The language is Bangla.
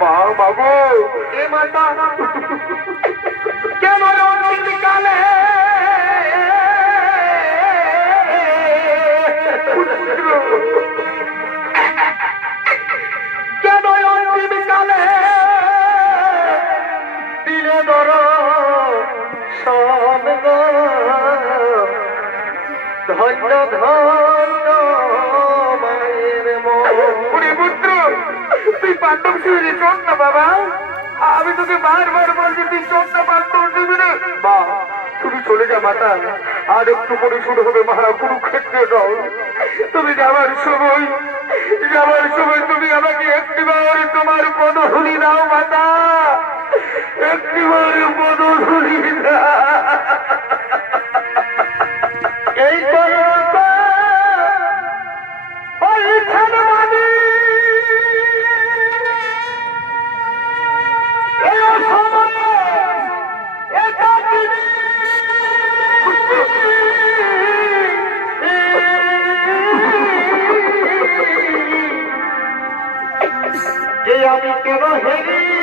মা বাবু এ মাতা কেন কালে কেন কালে দিলে ধর সব ধন্য ধন্য মায়ের মনে পুত্র তুই পাণ্ডব শিবিরে চল না বাবা আমি তোকে বারবার বলছি তুই চল না পাণ্ডব শিবিরে মা তুমি চলে যা মাতা আর একটু পরে শুরু হবে মহা কুরুক্ষেত্রে দল তুমি যাবার সময় তুমি আমাকে একটিবার তোমার পদধূলি দাও মাতা একটিবার পদধূলি এই আমি কেন হেরি